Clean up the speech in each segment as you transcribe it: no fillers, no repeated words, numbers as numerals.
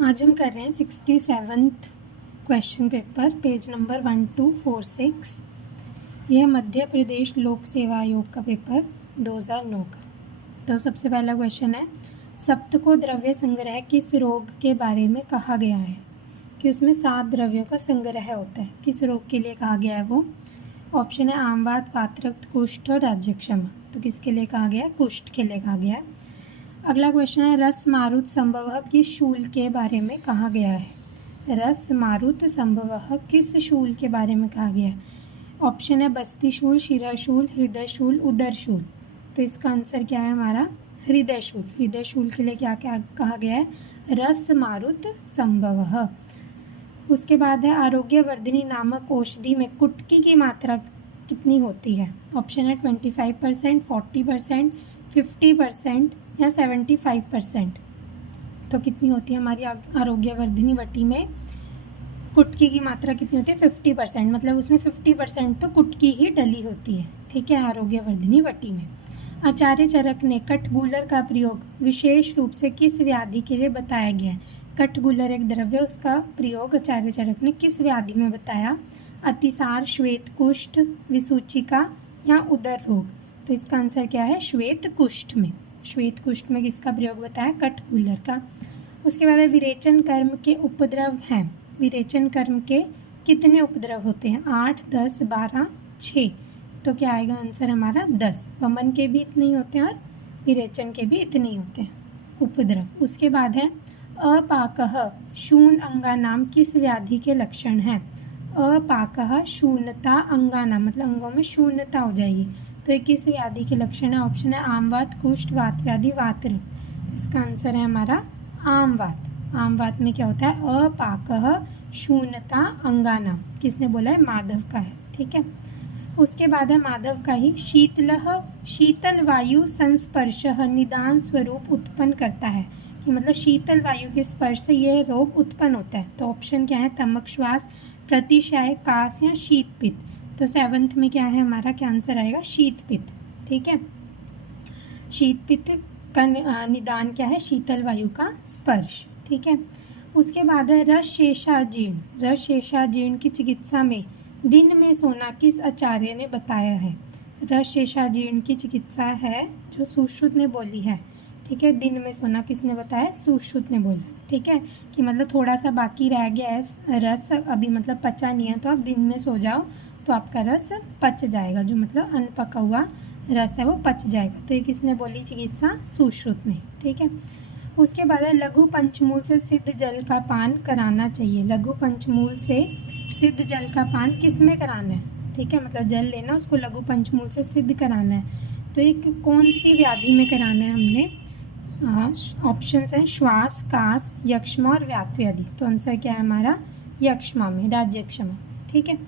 आज हम कर रहे हैं 67th question paper, page number 1246। यह मध्य प्रदेश लोक सेवा आयोग का पेपर 2009 का। तो सबसे पहला क्वेश्चन है, सप्तको द्रव्य संग्रह किस रोग के बारे में कहा गया है? कि उसमें 7 द्रव्यों का संग्रह होता है। किस रोग के लिए कहा गया है वो? ऑप्शन है आमवात, वातरक्त, कुष्ठ और राज्यक्षमा। तो किसके लिए कहा गया है? कुष्ठ के लिए कहा गया है। अगला क्वेश्चन है, रस मारुत संभवः किस शूल के बारे में कहा गया है? रस मारुत संभवः किस शूल के बारे में कहा गया है? ऑप्शन है बस्ती शूल, शिरा शूल, हृदय शूल, उदर शूल। तो इसका आंसर क्या है हमारा? हृदय शूल। हृदय शूल के लिए क्या क्या कहा गया है? रस मारुत संभवः। उसके बाद है, आरोग्यवर्धिनी नामक औषधि में कुटकी की मात्रा कितनी होती है? ऑप्शन है 25%, 40%, 50% या 75%। तो कितनी होती है हमारी आरोग्यवर्धिनी वटी में कुटकी की मात्रा कितनी होती है? 50%। मतलब उसमें 50% तो कुटकी ही डली होती है। ठीक है, आरोग्यवर्धिनी वटी में। आचार्य चरक ने कठगूलर का प्रयोग विशेष रूप से किस व्याधि के लिए बताया गया है? कठगूलर एक द्रव्य, उसका प्रयोग आचार्य चरक ने किस व्याधि में बताया? अतिसार, श्वेत कुष्ठ, विसूचिका या उदर रोग। तो इसका आंसर क्या है? श्वेत कुष्ठ में। श्वेत कुष्ठ में किसका प्रयोग बताया? कठगूलर का। उसके बाद विरेचन कर्म के उपद्रव हैं। विरेचन कर्म के कितने उपद्रव होते हैं? 8, 10, 12, 6। तो क्या आएगा आंसर हमारा? 10। वमन के भी इतने ही होते हैं और विरेचन के भी इतने ही होते हैं उपद्रव। उसके बाद है, अपाकः शून अंगानाम किस व्याधि के लक्षण हैं? अपाकः शून्यता अंगानाम, मतलब अंगों में शून्यता हो जाएगी। तो ये किस व्याधि के लक्षण है? ऑप्शन है आमवात, कुष्ठ, वात व्याधि, वातरक्त। तो इसका आंसर है हमारा आमवात। आमवात में क्या होता है? अपाकः शून्यता अंगानाम। किसने बोला है? माधव का है। ठीक है। उसके बाद है माधव का ही, शीतल वायु संस्पर्शः निदान स्वरूप उत्पन्न करता है। कि मतलब शीतल वायु के स्पर्श से यह रोग उत्पन्न होता है। तो ऑप्शन क्या है? तमक श्वास, प्रतिशय, कास या शीत पित्त। तो 7th में क्या है हमारा? क्या आंसर आएगा? शीत पित्त। ठीक है, शीत पित्त का निदान क्या है? शीतल वायु का स्पर्श। ठीक है। उसके बाद है रस शेषाजीर्ण। रस शेषाजीर्ण की चिकित्सा में दिन में सोना किस आचार्य ने बताया है? रस शेषाजीर्ण की चिकित्सा है जो सुश्रुत ने बोली है। ठीक है, दिन में सोना किसने बताया? सुश्रुत ने बोला। ठीक है, कि मतलब थोड़ा सा बाकी रह गया है रस, अभी मतलब पचा नहीं है, तो आप दिन में सो जाओ तो आपका रस पच जाएगा। जो मतलब अनपका हुआ रस है वो पच जाएगा। तो ये किसने बोली चिकित्सा? सुश्रुत ने। ठीक है। उसके बाद है, लघु पंचमूल से सिद्ध जल का पान कराना चाहिए। लघु पंचमूल से सिद्ध जल का पान किस में कराना है? ठीक है, मतलब जल लेना, उसको लघु पंचमूल से सिद्ध कराना है। तो ये कौन सी व्याधि में कराना है हमने? ऑप्शन हैं श्वास, कास, यक्ष्मा और वात व्याधि। तो आंसर क्या है हमारा? यक्ष्मा में, राज्यक्षमा। ठीक है।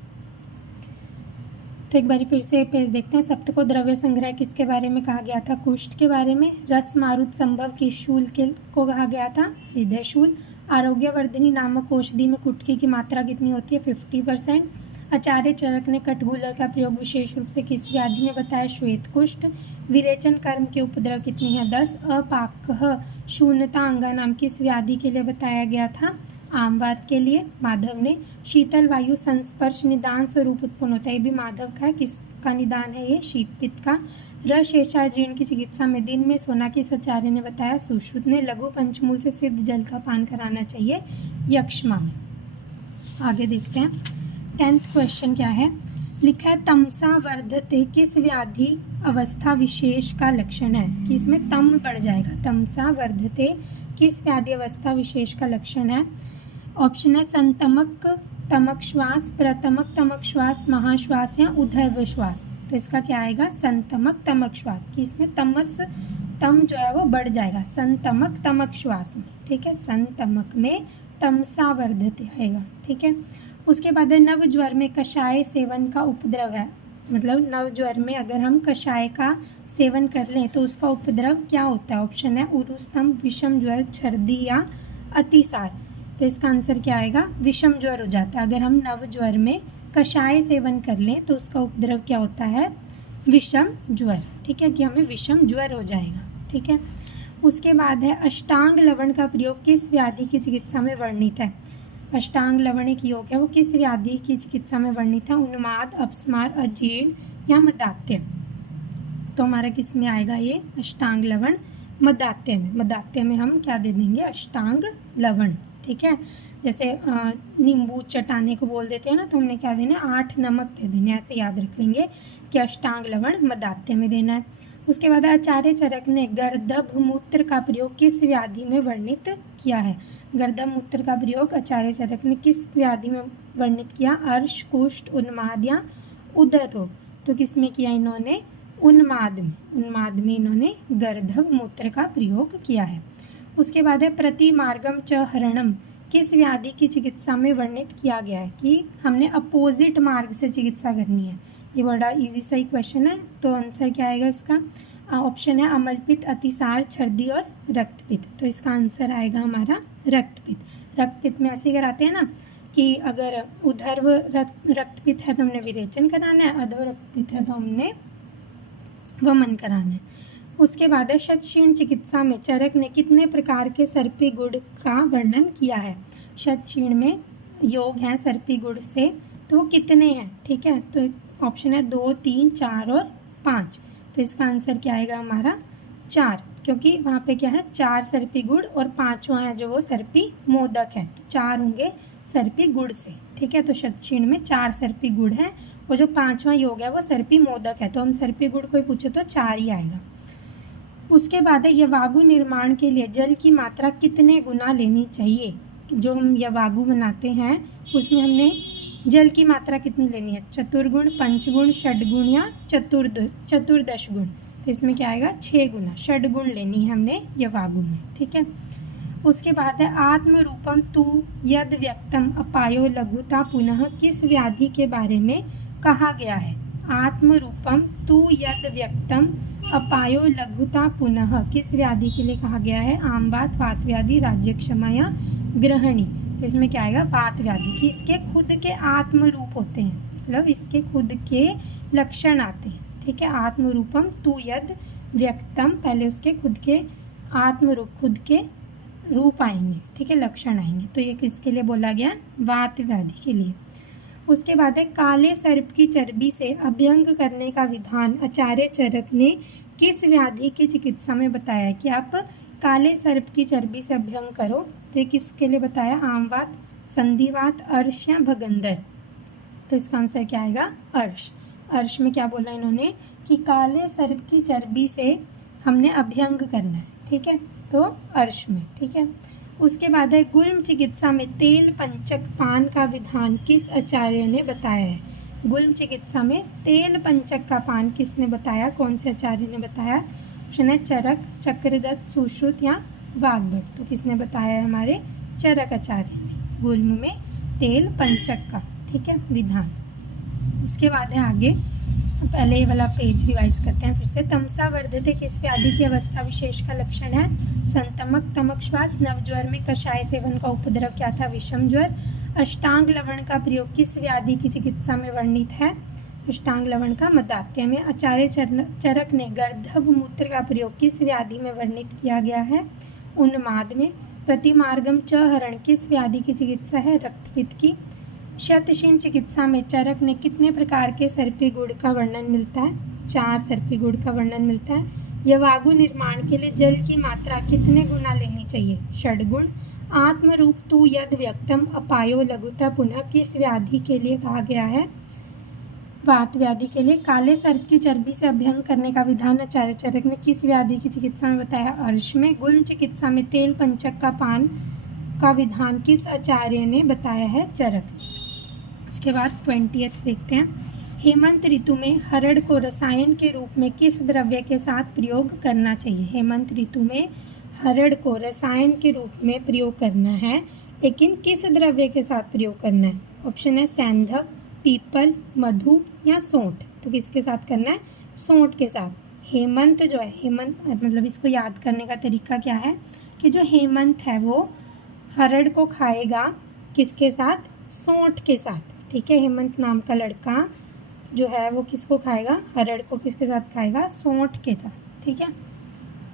तो एक बार फिर से पेज देखते हैं। सप्तको द्रव्य संग्रह किसके बारे में कहा गया था? कुष्ठ के बारे में। रस मारुत संभव किस शूल के को कहा गया था? हृदय शूल। आरोग्यवर्धिनी नामक औषधि में कुटकी की मात्रा कितनी होती है? 50%। आचार्य चरक ने कठगूलर का प्रयोग विशेष रूप से किस व्याधि में बताया? श्वेत कुष्ठ। विरेचन कर्म के उपद्रव कितने हैं? 10। अपाकः शून्यता अंगानाम किस व्याधि के लिए बताया गया था? आमवात के लिए। माधव ने शीतल वायु संस्पर्श निदान स्वरूप उत्पन्न होता है। ये भी माधव का है। किसका निदान है ये? शीत पित्त का। रस शेषाजीर्ण की चिकित्सा में दिन में सोना किस आचार्य ने बताया? सुश्रुत ने। लघु पंचमूल से सिद्ध जल का पान कराना चाहिए यक्ष्मा में। आगे देखते हैं। 10th क्वेश्चन क्या है? लिखा है, तमसा वर्धते किस व्याधि अवस्था विशेष का लक्षण है? कि इसमें तम बढ़ जाएगा। तमसा वर्धते किस व्याधि अवस्था विशेष का लक्षण है? ऑप्शन है संतमक तमक श्वास, प्रतमक तमक श्वास, महाश्वास या उदर्भ श्वास। तो इसका क्या आएगा? संतमक तमक श्वास। कि इसमें तम जो है वो बढ़ जाएगा संतमक तमक श्वास में। ठीक है, संतमक में तमसा वर्धते आएगा। ठीक है। उसके बाद है, नव ज्वर में कषाय सेवन का उपद्रव है। मतलब नव ज्वर में अगर हम कषाय का सेवन कर लें तो उसका उपद्रव क्या होता है? ऑप्शन है उरुस्तंभ, विषम ज्वर, छर्दी या अतिसार। तो इसका आंसर क्या आएगा? विषम ज्वर हो जाता है। अगर हम नव ज्वर में कषाय सेवन कर लें तो उसका उपद्रव क्या होता है? विषम ज्वर। ठीक है, कि हमें विषम ज्वर हो जाएगा। ठीक है। उसके बाद है अष्टांग लवण का प्रयोग किस व्याधि की चिकित्सा में वर्णित है। अष्टांग लवण एक योग है, वो किस व्याधि की चिकित्सा में वर्णित है। उन्माद, अपस्मार, अजीर्ण या मदात्य। तो हमारा किस में आएगा ये अष्टांग लवण, मदात्य में। मदात्य में हम क्या दे देंगे, अष्टांग लवण। ठीक है, जैसे नींबू चटाने को बोल देते हैं ना, तो हमने क्या देना है, 8 नमक दे देने, ऐसे याद रख लेंगे कि अष्टांग लवण मदात्य में देना है। उसके बाद आचार्य चरक ने गर्दभ मूत्र का प्रयोग किस व्याधि में वर्णित किया है। गर्दभ मूत्र का प्रयोग आचार्य चरक ने किस व्याधि में वर्णित किया, अर्श, कुष्ठ, उन्माद या उदर रोग। तो किस में किया इन्होंने, उन्माद में। उन्माद में इन्होंने गर्दभ मूत्र का प्रयोग किया है। उसके बाद है प्रतिमार्गम च हरणम किस व्याधि की चिकित्सा में वर्णित किया गया है, कि हमने अपोजिट मार्ग से चिकित्सा करनी है। ये बड़ा इजी सा ही क्वेश्चन है, तो आंसर क्या आएगा इसका, ऑप्शन है अमलपित्त, अतिसार, छर्दी और रक्तपित्त। तो इसका आंसर आएगा हमारा रक्तपित्त। रक्तपित्त में ऐसे कराते हैं ना कि अगर उधर्व रक्तपित्त है तो हमने विरेचन कराना है, अधो रक्तपित्त है तो हमने वमन कराना है। उसके बाद है शतशीर्ण चिकित्सा में चरक ने कितने प्रकार के सर्पी गुड़ का वर्णन किया है। शतशीर्ण में योग है सर्पी गुड़ से, तो वो कितने हैं। ठीक है, तो ऑप्शन है 2, 3, 4 और 5। तो इसका आंसर क्या आएगा हमारा 4, क्योंकि वहाँ पे क्या है 4 सर्पी गुड़ और 5वां है जो वो सर्पी मोदक है, तो 4 होंगे सर्पी गुड़ से। ठीक है, तो शतशीर्ण में 4 सर्पी गुड़ है और जो 5वां योग है वो सर्पी मोदक है, तो हम सर्पी गुड़ को ही पूछे तो 4 ही आएगा। उसके बाद है यवागु निर्माण के लिए जल की मात्रा कितने गुना लेनी चाहिए। जो हम यवागु बनाते हैं उसमें हमने जल की मात्रा कितनी लेनी है, चतुर्गुण, पंचगुण, षडगुण या चतुर्दश गुण। तो इसमें क्या आएगा 6 गुना, षडगुण लेनी है हमने यवागु में। ठीक है, उसके बाद है आत्मरूपम तु यद व्यक्तम अपायो लघुता पुनः किस व्याधि के बारे में कहा गया है। आत्मरूपम तु यद व्यक्तम अपायो लघुता पुनः किस व्याधि के लिए कहा गया है। आमवात, वात व्याधि, राज्यक्षमा या ग्रहणी। तो इसमें क्या आएगा वात व्याधि की इसके खुद के आत्मरूप होते हैं, मतलब इसके खुद के लक्षण आते हैं। ठीक है, आत्मरूपम तु यद व्यक्तम, पहले उसके खुद के आत्मरूप, खुद के रूप आएंगे। ठीक है, लक्षण आएंगे, तो ये किसके लिए बोला गया, वात व्याधि के लिए। उसके बाद है काले सर्प की चर्बी से अभ्यंग करने का विधान आचार्य चरक ने किस व्याधि की चिकित्सा में बताया कि आप काले सर्प की चर्बी से अभ्यंग करो। तो ये किसके लिए बताया, आमवात, संधिवात, अर्श या भगंदर। तो इसका आंसर क्या आएगा अर्श। अर्श में क्या बोला इन्होंने कि काले सर्प की चर्बी से हमने अभ्यंग करना है। ठीक है, तो अर्श में। ठीक है, उसके बाद है गुल्म चिकित्सा में तेल पंचक पान का विधान किस आचार्य ने बताया है। गुल्म चिकित्सा में तेल पंचक का पान किसने बताया, कौन से आचार्य ने बताया। ऑप्शन है चरक, चक्रदत्त, सुश्रुत या वाग्भट। तो किसने बताया है, हमारे चरक आचार्य ने गुल्म में तेल पंचक का। ठीक है, विधान। उसके बाद है आगे, पहले ये वाला पेज रिवाइज करते हैं फिर से। तमसा वर्धते किस व्याधि की अवस्था विशेष का लक्षण है। संतमक, तमक श्वास। नवज्वर में कषाय सेवन का उपद्रव क्या था, विषम ज्वर। अष्टांग लवण का प्रयोग किस व्याधि की चिकित्सा में वर्णित है। अष्टांग लवण का मदात्य में। आचार्य चरक ने गर्दभ मूत्र का प्रयोग किस व्याधि में वर्णित किया गया है, उन्माद में। प्रतिमार्गम च हरण किस व्याधि की चिकित्सा है, रक्तपित्त की। शतशीर्ण चिकित्सा में चरक ने कितने प्रकार के सर्पी गुड़ का वर्णन मिलता है, 4 सर्पी गुड़ का वर्णन मिलता है। यवागु निर्माण के लिए जल की मात्रा कितने गुना लेनी चाहिए, षडगुण। आत्मरूप तु यद व्यक्तम अपायो लघुता पुनः किस व्याधि के लिए कहा गया है, वात व्याधि के लिए। काले सर्प की चर्बी से अभ्यंग करने का विधान आचार्य चरक ने किस व्याधि की चिकित्सा में बताया, अर्श में। गुल्म चिकित्सा में तेल पंचक का पान का विधान किस आचार्य ने बताया है, चरक। उसके बाद 20th देखते हैं। हेमंत ऋतु में हरड़ को रसायन के रूप में किस द्रव्य के साथ प्रयोग करना चाहिए। हेमंत ऋतु में हरड़ को रसायन के रूप में प्रयोग करना है, लेकिन किस द्रव्य के साथ प्रयोग करना है। ऑप्शन है सैंधव, पीपल, मधु या सोंठ। तो किसके साथ करना है, सोंठ के साथ। हेमंत जो है, हेमंत मतलब इसको याद करने का तरीका क्या है कि जो हेमंत है वो हरड़ को खाएगा किसके साथ, सोंठ के साथ। ठीक है, हेमंत नाम का लड़का जो है वो किसको खाएगा, हरड़ को किसके साथ खाएगा, सोंठ के साथ। ठीक है,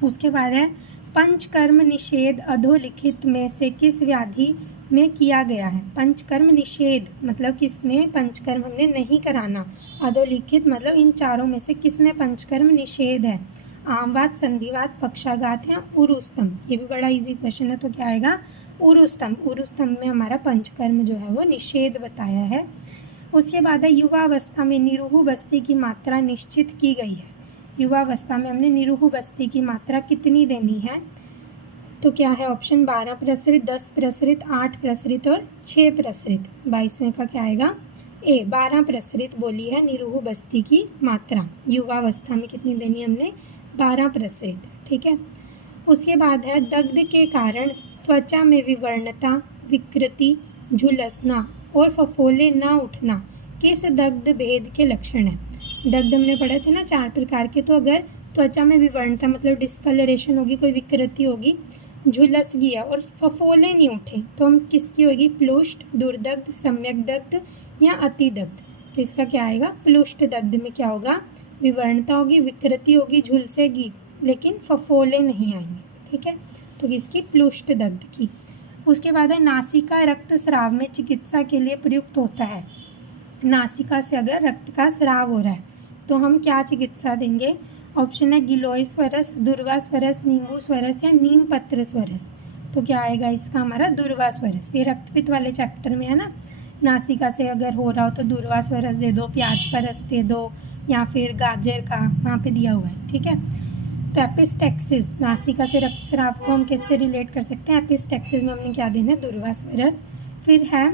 उसके बाद है पंचकर्म निषेध अधोलिखित में से किस व्याधि में किया गया है? पंचकर्म निषेध मतलब किसमें पंचकर्म हमने नहीं कराना, अधोलिखित मतलब इन चारों में से किसमें पंचकर्म निषेध है? आमवात, संधिवात, पक्षाघात या उरुस्तम। ये भी बड़ा इजी क्वेश्चन है, तो क्या आएगा? उरुस्तम। उरुस्तम में हमारा पंचकर्म जो है वो निषेध बताया है। उसके बाद है युवावस्था में निरूह बस्ती की मात्रा निश्चित की गई है। युवावस्था में हमने निरूह बस्ती की मात्रा कितनी देनी है? तो क्या है ऑप्शन? 12 प्रसरित, 10 प्रसरित, 8 प्रसरित और 6 प्रसरित। 22वें का क्या आएगा? ए, 12 प्रसरित बोली है निरूह बस्ती की मात्रा। युवावस्था में कितनी देनी है हमने? 12 प्रसरित। ठीक है। उसके बाद है दग्ध के कारण त्वचा में विवर्णता, विकृति, झुलसना और फफोले न उठना किस दग्ध भेद के लक्षण है? दग्ध हमने पढ़े थे ना 4 प्रकार के, तो अगर त्वचा में विवर्णता मतलब डिस्कलरेशन होगी, कोई विकृति होगी, झुलस गया और फफोले नहीं उठे, तो हम किसकी होगी? प्लुष्ट, दुर्दग्ध, सम्यक दग्ध या अतिदग्ध। तो इसका क्या आएगा? प्लुष्ट दग्ध में क्या होगा? विवर्णता होगी, विकृति होगी, झुलसेगी, लेकिन फफोले नहीं आएंगे। ठीक है, तो इसकी प्लुष्ट दग्ध की। उसके बाद है नासिका रक्तस्राव में चिकित्सा के लिए प्रयुक्त होता है। नासिका से अगर रक्त का स्राव हो रहा है तो हम क्या चिकित्सा देंगे? ऑप्शन है गिलोय स्वरस, दुर्वा स्वरस, नींबू स्वरस या नीम पत्र स्वरस। तो क्या आएगा इसका? हमारा दुर्वा स्वरस। ये रक्तपित्त वाले चैप्टर में है ना। नासिका से अगर हो रहा हो तो दुर्वा स्वरस दे दो, प्याज का रस दे दो, या फिर गाजर का, वहाँ पे दिया हुआ है। ठीक है, तो एपिस्टेक्सिस, नासिका से रक्तस्राव को हम किससे रिलेट कर सकते हैं? एपिस्टेक्सिस में हमने क्या देना है? दुर्वा स्वरस। फिर है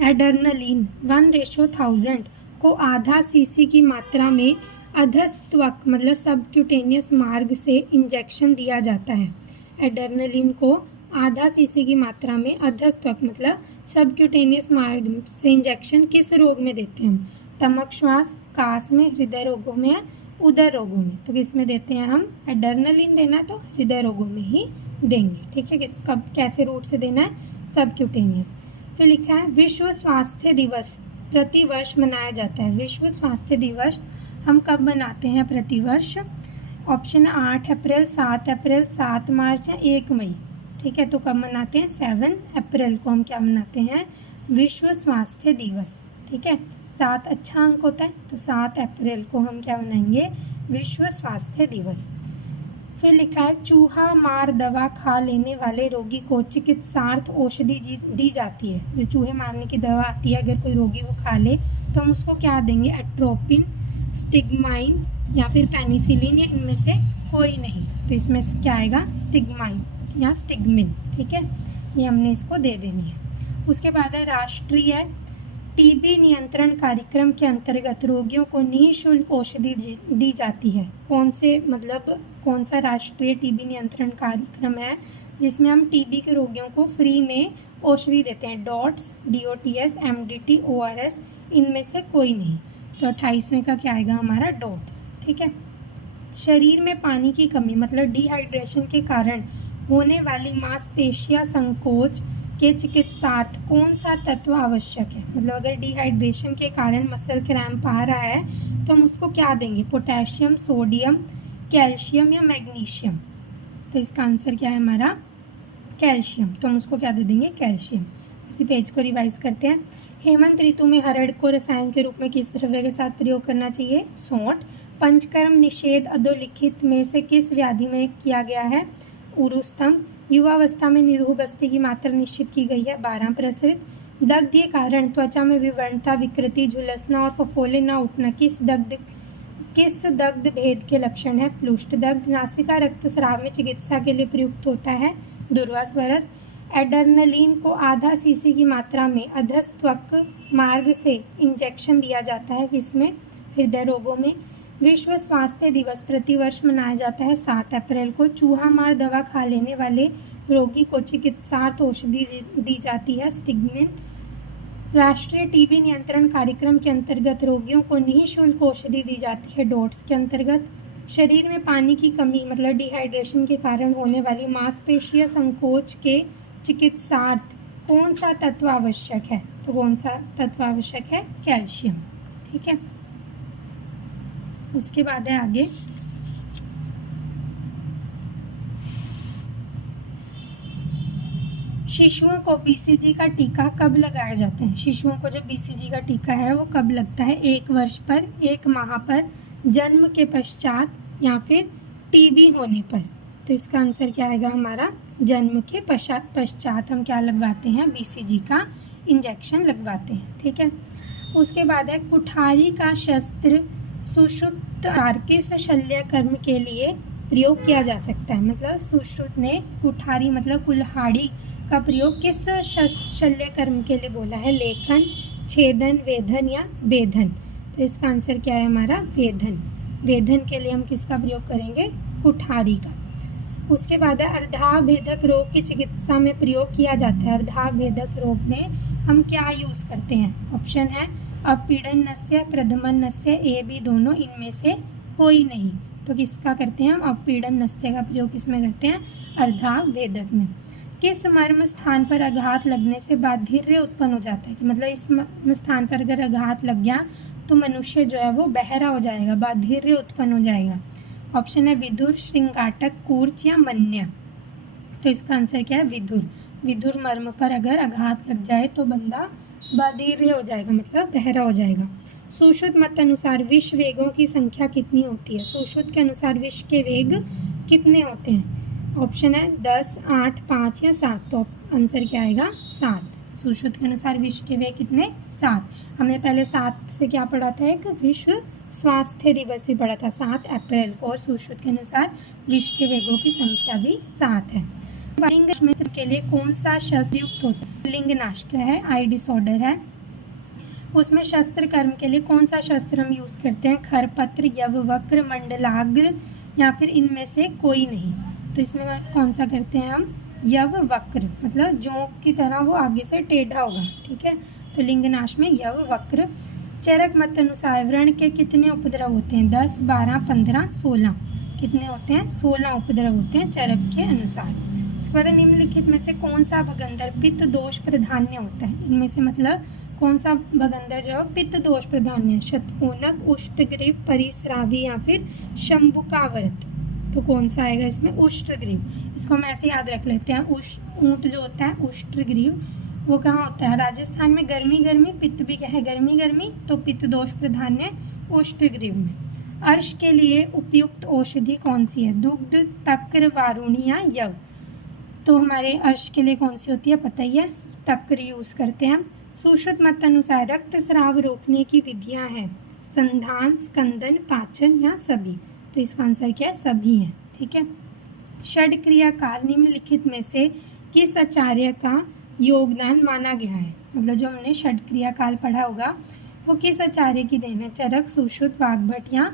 एड्रेनलिन 1:1000 को आधा सीसी की मात्रा में अधस्त्वक मतलब सबक्यूटेनियस मार्ग से इंजेक्शन दिया जाता है। एड्रेनलिन को आधा सीसी की मात्रा में अधस्त्वक मतलब सबक्यूटेनियस मार्ग से इंजेक्शन किस रोग में देते हैं हम? तमक श्वास, कास में, हृदय रोगों में, उदर रोगों में। तो किस में देते हैं हम? एड्रेनलिन देना है तो हृदय रोगों में ही देंगे। ठीक है, किस कब कैसे रूट से देना है? सबक्यूटेनियस। फिर लिखा है विश्व स्वास्थ्य दिवस प्रतिवर्ष मनाया जाता है। विश्व स्वास्थ्य दिवस हम कब मनाते हैं प्रतिवर्ष? ऑप्शन 8 अप्रैल, 7 अप्रैल, 7 मार्च या 1 मई। ठीक है, तो कब मनाते हैं? 7 अप्रैल को हम क्या मनाते हैं? विश्व स्वास्थ्य दिवस। ठीक है, 7 अच्छा अंक होता है, तो 7 अप्रैल को हम क्या मनाएंगे? विश्व स्वास्थ्य दिवस। फिर लिखा है चूहा मार दवा खा लेने वाले रोगी को चिकित्सार्थ औषधि दी जाती है। जो चूहे मारने की दवा आती है, अगर कोई रोगी वो खा ले तो हम उसको क्या देंगे? एट्रोपिन, स्टिग्माइन या फिर पेनिसिलिन या इनमें से कोई नहीं। तो इसमें क्या आएगा? स्टिग्माइन या स्टिग्मिन। ठीक है, ये हमने इसको दे देनी है। उसके बाद है राष्ट्रीय टीबी नियंत्रण कार्यक्रम के अंतर्गत रोगियों को निःशुल्क औषधि दी जाती है। कौन से मतलब कौन सा राष्ट्रीय टीबी नियंत्रण कार्यक्रम है जिसमें हम टीबी के रोगियों को फ्री में औषधि देते हैं? डॉट्स, DOTS, MDT, ORS, इनमें से कोई नहीं। तो 28वें का क्या आएगा? हमारा डॉट्स। ठीक है, शरीर में पानी की कमी मतलब डिहाइड्रेशन के कारण होने वाली मांसपेशियां संकोच के चिकित्सार्थ कौन सा तत्व आवश्यक है? मतलब अगर डिहाइड्रेशन के कारण मसल क्रैम्प आ रहा है तो हम उसको क्या देंगे? पोटेशियम, सोडियम, कैल्शियम या मैग्नीशियम। तो इसका आंसर क्या है हमारा? कैल्शियम। तो हम उसको क्या दे देंगे? कैल्शियम। इसी पेज को रिवाइज करते हैं। हेमंत ऋतु में हरड़ को रसायन के रूप में किस द्रव्य के साथ प्रयोग करना चाहिए? सौंठ। पंचकर्म निषेध अधोलिखित में से किस व्याधि में किया गया है? उरुस्तम। युवावस्था में निरूह बस्ती की मात्रा निश्चित की गई है 12 प्रसरित। दग्ध के कारण त्वचा में विवर्णता, विकृति, झुलसना और फफोले न उठना किस दग्ध भेद के लक्षण है? प्लुष्ट दग्ध। नासिका रक्तस्राव में चिकित्सा के लिए प्रयुक्त होता है दुर्वा स्वरस। एड्रेनलिन को आधा सीसी की मात्रा में अधस्त्वक मार्ग से इंजेक्शन दिया जाता है किसमें? हृदय रोगों में। विश्व स्वास्थ्य दिवस प्रतिवर्ष मनाया जाता है 7 अप्रैल को। चूहा मार दवा खा लेने वाले रोगी को चिकित्सार्थ औषधि दी जाती है स्टिग्मिन। राष्ट्रीय टीबी नियंत्रण कार्यक्रम के अंतर्गत रोगियों को निःशुल्क औषधि दी जाती है डॉट्स के अंतर्गत। शरीर में पानी की कमी मतलब डिहाइड्रेशन के कारण होने वाली मांसपेशियां संकोच के चिकित्सार्थ कौन सा तत्व आवश्यक है? तो कौन सा तत्व आवश्यक है? कैल्शियम। ठीक है, उसके बाद है आगे शिशुओं को बीसीजी का टीका कब लगाया जाता है? शिशुओं को जो बीसीजी का टीका है वो कब लगता है? 1 वर्ष पर, 1 माह पर, जन्म के पश्चात या फिर टीबी होने पर। तो इसका आंसर क्या आएगा हमारा? जन्म के पश्चात हम क्या लगवाते हैं? बीसीजी का इंजेक्शन लगवाते हैं। ठीक है। उसके बाद है कुठारी का शस्त्र सुश्रुत किस शल्य कर्म के लिए प्रयोग किया जा सकता है? मतलब सुश्रुत ने कुठारी मतलब कुल्हाड़ी का प्रयोग किस शल्य कर्म के लिए बोला है? लेखन, छेदन, वेधन या बेधन। तो इसका आंसर क्या है हमारा? वेधन। वेधन के लिए हम किसका प्रयोग करेंगे? कुठारी का। उसके बाद है अर्धाभेदक रोग की चिकित्सा में प्रयोग किया जाता है। अर्धाभेदक रोग में हम क्या यूज़ करते हैं? ऑप्शन है अपीड़न नस्य, प्रधमन नस्य, ए बी दोनों, इनमें से कोई नहीं। तो किसका करते हैं हम? अपीड़न नस्य का प्रयोग किसमें करते हैं? अर्धाभेदक में। किस मर्म स्थान पर आघात लगने से बाधिर्य उत्पन्न हो जाता है? कि मतलब इस स्थान पर अगर आघात लग गया तो मनुष्य जो है वो बहरा हो जाएगा, बाधिर्य उत्पन्न हो जाएगा। ऑप्शन है विधुर, श्रृंगाटक, कूर्च या मन्या। तो इसका आंसर क्या है? विधुर। विधुर मर्म पर अगर आघात लग जाए तो बंदा बाधिर्य हो जाएगा, मतलब बहरा हो जाएगा। सुश्रुत मत अनुसार विश्व वेगों की संख्या कितनी होती है? सुश्रुत के अनुसार विश्व के वेग कितने होते हैं? ऑप्शन है 10, 8, 5 या 7। तो आंसर क्या आएगा? 7। सुश्रुत के अनुसार विश्व के वेग कितने? 7। हमने पहले 7 से क्या पढ़ा था? एक विश्व स्वास्थ्य दिवस भी पढ़ा था 7 अप्रैल को। और सुश्रुत के अनुसार विश्व के वेगों की संख्या भी 7 है। लिंग के लिए कौन सा शस्त्र युक्त होता है? लिंग नाश क्या है? आई डिसऑर्डर है। उसमें शस्त्र कर्म के लिए कौन सा शस्त्र हम यूज़ करते हैं? खरपत्र, यववक्र, मंडलाग्र या फिर इनमें से कोई नहीं। तो इसमें कौन सा करते हैं हम? यववक्र, मतलब जोंक की तरह वो आगे से टेढ़ा होगा। ठीक है। तो लिंगनाश में यववक्र। चरक मत अनुसार व्रण के कितने उपद्रव होते हैं? 10, 12, 15, 16। कितने होते हैं? 16 उपद्रव होते हैं चरक के अनुसार। उसके बाद निम्नलिखित में से कौन सा भगंदर पित्त दोष प्रधान्य होता है? इनमें से मतलब कौन सा भगंदर जो है पित्त दोष प्रधान्य? शतकोनक, उष्टग्रीव, परिस्रावी या फिर शंभुकावर्त। तो कौन सा आएगा इसमें? उष्टग्रीव। इसको हम ऐसे याद रख लेते हैं। ऊंट जो होता है उष्टग्रीव, वो कहाँ होता है? राजस्थान में। गर्मी गर्मी, पित्त भी क्या है? गर्मी गर्मी, तो पित्त दोष प्रधान्य उष्टग्रीव में। अर्श के लिए उपयुक्त औषधि कौन सी है? दुग्ध, तक्र, वारुणी या यव। तो हमारे अर्श के लिए कौन सी होती है? पता ही है, तक्र यूज़ करते हैं। सुश्रुत मत अनुसार रक्त स्राव रोकने की विधियां हैं संधान, स्कंदन, पाचन या सभी। तो इसका आंसर क्या है? सभी है। ठीक है। षड क्रिया काल निम्नलिखित में से किस आचार्य का योगदान माना गया है? मतलब जो हमने षड क्रिया काल पढ़ा होगा वो किस आचार्य की देन है? चरक, सुश्रुत, वाग्भट या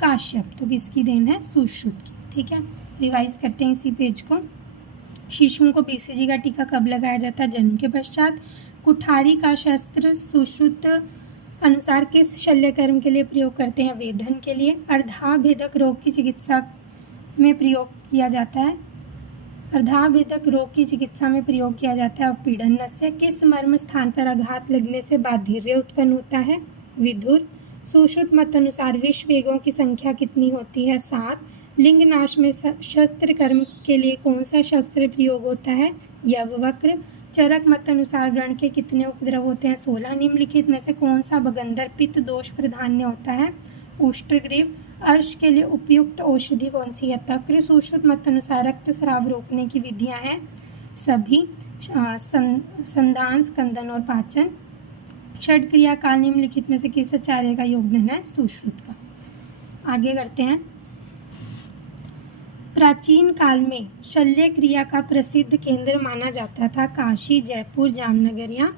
काश्यप। तो किसकी देन है? सुश्रुत की। ठीक है। रिवाइज करते हैं इसी पेज को। शिशुओं को बीसीजी का टीका कब लगाया जाता है? जन्म के पश्चात। कुठारी का शस्त्र सुश्रुत अनुसार किस शल्य कर्म के लिए प्रयोग करते हैं? वेधन के लिए। अर्धाभेदक रोग की चिकित्सा में प्रयोग किया जाता है। अर्धाभेदक रोग की चिकित्सा में प्रयोग किया जाता है अपीड़न नस्य। किस मर्म स्थान पर आघात लगने से बाधिर्य उत्पन्न होता है? विधुर। सुश्रुत मत अनुसार विश्व वेगों की संख्या कितनी होती है? 7। लिंग नाश में शस्त्र कर्म के लिए कौन सा शस्त्र प्रयोग होता है? यववक्र। चरक मत अनुसार व्रण के कितने उपद्रव होते हैं? 16। निम्नलिखित में से कौन सा भगंदर पित्त दोष प्रधान्य होता है? उष्टग्रीव। अर्श के लिए उपयुक्त औषधि कौन सी है? तक्र। सुश्रुत मत अनुसार रक्त स्राव रोकने की विधियां हैं सभी संधान, स्कंदन और पाचन। षड क्रिया काल निम्नलिखित में से किस आचार्य का योगदान है? सुश्रुत का। आगे करते हैं। प्राचीन काल में शल्य क्रिया का प्रसिद्ध केंद्र माना जाता था काशी, जयपुर, जामनगर या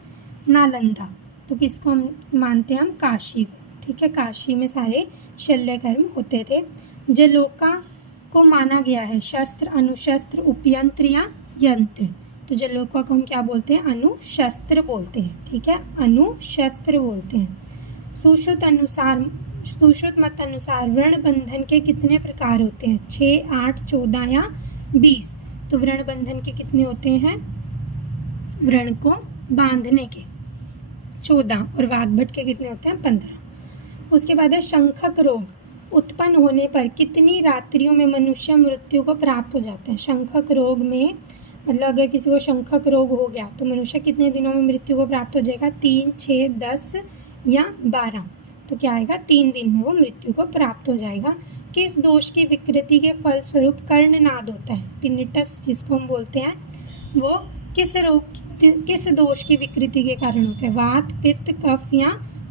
नालंदा। तो किसको हम मानते हैं? हम काशी को। ठीक है। काशी में सारे शल्य कर्म होते थे। जलोका को माना गया है शस्त्र, अनुशस्त्र, उपयंत्र या यंत्र। तो जलोका को हम क्या बोलते हैं? अनुशस्त्र बोलते हैं। ठीक है। अनुशस्त्र बोलते हैं। सुश्रुत मत अनुसार व्रण बंधन के कितने प्रकार होते हैं? 6, 8, 14 या 20। तो व्रण बंधन के कितने होते हैं? व्रण को बांधने के 14 और वाग्भट के कितने होते हैं? 15। उसके बाद है शंखक रोग उत्पन्न होने पर कितनी रात्रियों में मनुष्य मृत्यु को प्राप्त हो जाता है? शंखक रोग में मतलब अगर किसी को शंखक रोग हो गया तो मनुष्य कितने दिनों में मृत्यु को प्राप्त हो जाएगा? 3, 6, 10 या 12। तो क्या आएगा? 3 दिन में वो मृत्यु को प्राप्त हो जाएगा। किस दोष की विकृति के फलस्वरूप कर्णनाद होता है? टिनिटस जिसको हम बोलते हैं, वो किस दोष की विकृति के कारण होता है? वात, पित्त, कफ या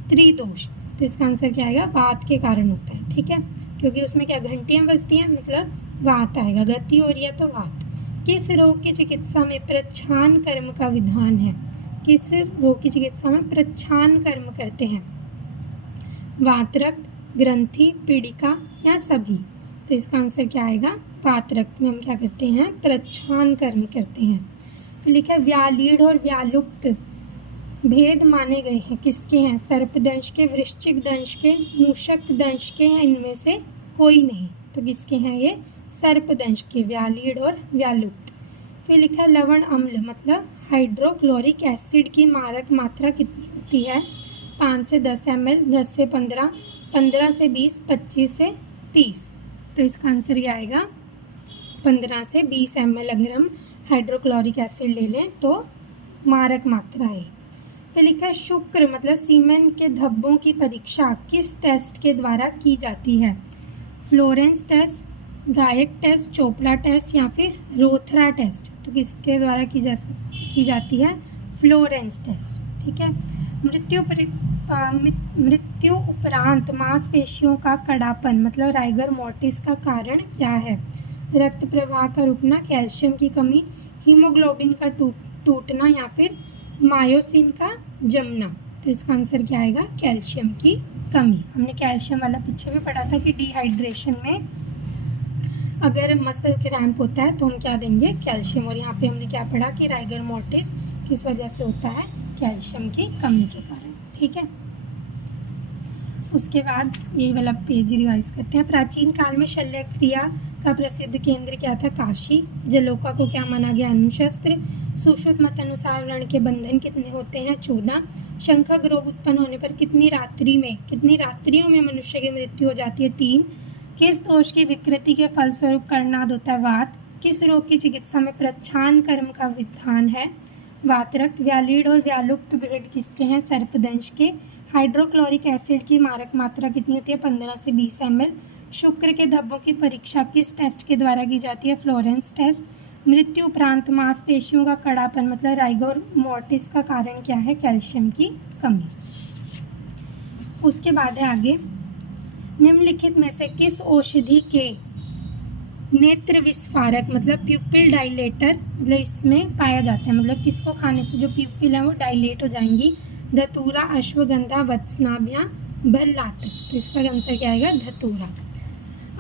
त्रिदोष? तो इसका आंसर क्या आएगा? वात के कारण होता है। ठीक है, क्योंकि उसमें क्या घंटियां बजती हैं, मतलब वात आएगा, गति हो रही है तो वात। किस रोग की चिकित्सा में प्रच्छान कर्म का विधान है? किस रोग की चिकित्सा में प्रच्छान कर्म करते हैं? वातरक्त, ग्रंथि, पीड़िका या सभी? तो इसका आंसर क्या आएगा? वातरक्त में हम क्या करते हैं? प्रच्छान कर्म करते हैं। फिर लिखा है व्यालीढ़ और व्यालुप्त भेद माने गए हैं, किसके हैं? सर्पदंश के, वृश्चिक दंश के, मूषक दंश के, हैं इनमें से कोई नहीं। तो किसके हैं ये? सर्पदंश के, व्यालीढ़ और व्यालुप्त। फिर लिखा है लवण अम्ल मतलब हाइड्रोक्लोरिक एसिड की मारक मात्रा कितनी होती है? 5 से 10 ml, 10 से 15, 15 से 20, 25 से 30। तो इसका आंसर ये आएगा 15 से 20 ml अगर हम हाइड्रोक्लोरिक एसिड ले लें तो मारक मात्रा है। फिर लिखा है शुक्र मतलब सीमेन के धब्बों की परीक्षा किस टेस्ट के द्वारा की जाती है? फ्लोरेंस टेस्ट, गायक टेस्ट, चोपड़ा टेस्ट या फिर रोथरा टेस्ट? तो किसके द्वारा की जाती है? Florence test. ठीक है। मृत्यु उपरांत मांसपेशियों का कड़ापन मतलब राइगर मोर्टिस का कारण क्या है? रक्त प्रवाह का रुकना, कैल्शियम की कमी, हीमोग्लोबिन का टूटना या फिर मायोसिन का जमना? तो इसका आंसर क्या आएगा? कैल्शियम की कमी। हमने कैल्शियम वाला पीछे भी पढ़ा था कि डिहाइड्रेशन में अगर मसल क्रैम्प होता है तो हम क्या देंगे? कैल्शियम। और यहाँ पे हमने क्या पढ़ा कि राइगर मोर्टिस किस वजह से होता है? कैल्शियम की कमी के कारण। ठीक है। उसके बाद यही वाला पेज रिवाइज करते हैं। प्राचीन काल में शल्य क्रिया का प्रसिद्ध केंद्र क्या था? काशी। जलोका को क्या माना गया? अनुशस्त्र। सुश्रुत मत अनुसार व्रण के बंधन कितने होते हैं? 14। शंखक रोग उत्पन्न होने पर कितनी रात्रियों में मनुष्य की मृत्यु हो जाती है? 3। किस दोष की विकृति के फलस्वरूप कर्णनाद होता है? वात। किस रोग की चिकित्सा में प्रच्छान कर्म का विधान है? वातरक्त। व्यालीढ़ और व्यालुप्त भेद किसके हैं? सर्पदंश के। हाइड्रोक्लोरिक एसिड की मारक मात्रा कितनी होती है? 15 से 20 ml। शुक्र के धब्बों की परीक्षा किस टेस्ट के द्वारा की जाती है? Florence test. मृत्यु उपरांत मांसपेशियों का कड़ापन मतलब राइगर मोर्टिस का कारण क्या है? कैल्शियम की कमी। उसके बाद है आगे, निम्नलिखित में से किस औषधि के नेत्र विस्फारक मतलब प्यूपिल डायलेटर मतलब इसमें पाया जाता है? मतलब किसको खाने से जो प्यूपिल है वो डायलेट हो जाएंगी? धतूरा, अश्वगंधा, वत्सनाभ या भल्लातक? तो इसका आंसर क्या आएगा? धतूरा।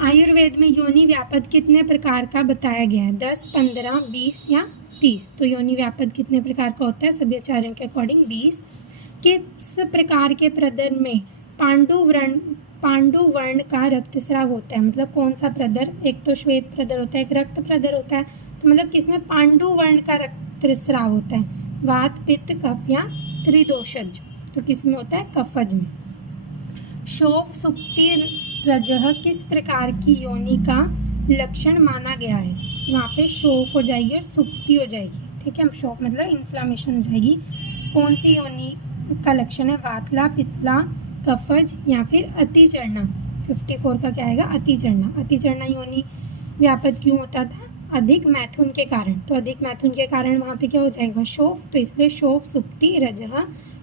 आयुर्वेद में योनि व्यापद कितने प्रकार का बताया गया है? 10, 15, 20 या 30? तो योनि व्यापद कितने प्रकार का होता है? सभी आचार्यों के अकॉर्डिंग 20। किस प्रकार के प्रदर में पांडु वर्ण का रक्तस्राव होता है? मतलब कौन सा प्रदर? एक तो श्वेत प्रदर होता है, एक रक्त प्रदर होता है। तो मतलब किसमें पांडु वर्ण का रक्तस्राव होता है? वात, पित्त, कफ या त्रिदोषज? तो किसमें होता है? कफज में। शोफ, सुक्ति, रजह किस प्रकार की योनि का लक्षण माना गया है? वहाँ पे शोफ हो जाएगी और सुक्ति हो जाएगी। ठीक है। शोफ मतलब इन्फ्लामेशन हो जाएगी। कौन सी योनि का लक्षण है? वातला, पित्तला, कफज या फिर अति चढ़ना? 54 का क्या आएगा? अति चढ़ना। अति चढ़ना योनि व्यापद क्यों होता था? अधिक मैथुन के कारण। तो अधिक मैथुन के कारण वहाँ पे क्या हो जाएगा? शोफ। तो इसलिए शोफ, सुक्ति, रजह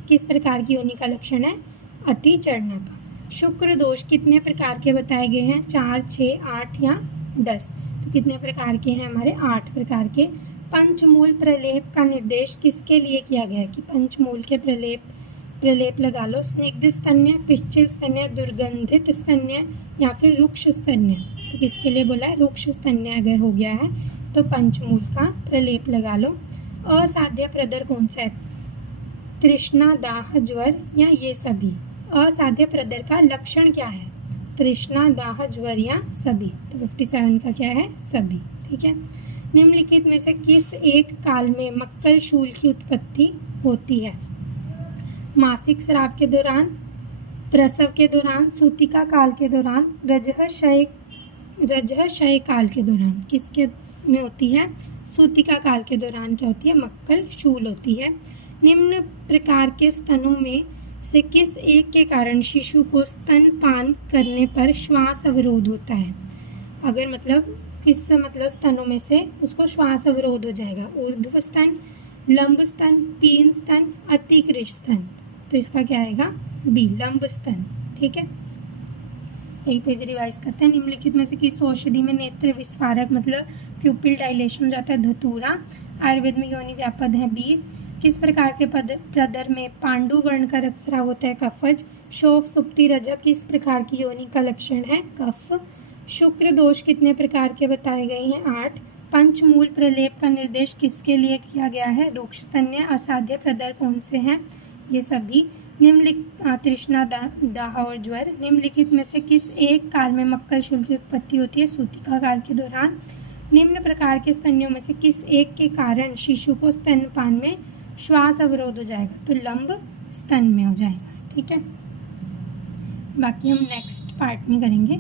किस प्रकार की योनि का लक्षण है? अति चढ़ना का। शुक्र दोष कितने प्रकार के बताए गए हैं? 4, 6, 8 या 10? तो कितने प्रकार के हैं हमारे? 8 प्रकार के। पंचमूल प्रलेप का निर्देश किसके लिए किया गया है? कि पंचमूल के प्रलेप लगा लो। स्निग्ध स्तन्य, पिच्छिल स्तन्य, दुर्गंधित स्तन्य या फिर रुक्ष स्तन्य? तो किसके लिए बोला है? रुक्ष स्तन्य अगर हो गया है तो पंचमूल का प्रलेप लगा लो। असाध्य प्रदर कौन सा है? तृष्णा, दाह, ज्वर या ये सभी? असाध्य प्रदर का लक्षण क्या है? तृष्णा, दाह, ज्वर या सभी? तो 57 का क्या है? सभी। ठीक है। निम्नलिखित में से किस एक काल में मक्कल शूल की उत्पत्ति होती है? मासिक स्राव के दौरान, प्रसव के दौरान, सूतिका काल के दौरान, रजह क्षय काल के दौरान? किसके में होती है? सूतिका काल के दौरान क्या होती है, मक्कल शूल होती है। निम्न प्रकार के स्तनों में से किस एक के कारण शिशु को स्तनपान करने पर श्वास अवरोध होता है? अगर मतलब किस मतलब स्तनों में से उसको श्वास अवरोध हो जाएगा, ऊर्ध्व स्तन, लंब स्तन, पीन स्तन, अतिकृष्ण स्तन। तो इसका क्या आएगा, बी, लंब स्तन। ठीक है, एक पेज रिवाइज करते हैं। निम्नलिखित में से किस औषधि में नेत्र विस्फारक मतलब प्यूपिल डायलेशन हो जाता है? धतूरा। आयुर्वेद में योनि व्यापद है 20। किस प्रकार के प्रदर में पांडु वर्ण का रक्तस्राव होता है? कफज। शोफ सुप्ति रजक किस प्रकार की योनि का लक्षण है? कफ। शुक्र दोष कितने प्रकार के बताए गए हैं? 8। पंचमूल प्रलेप का निर्देश किसके लिए किया गया है? रुक्ष स्तन्य। असाध्य प्रदर कौन से हैं? ये सभी। तृष्णा, दाह और ज्वर। निम्नलिखित में से किस एक काल में मक्कल शूल की उत्पत्ति होती है? सूतिका काल के दौरान। निम्न प्रकार के स्तन्यों में से किस एक के कारण शिशु को स्तनपान में श्वास अवरोध हो जाएगा? तो लंब स्तन में हो जाएगा। ठीक है, बाकी हम नेक्स्ट पार्ट में करेंगे।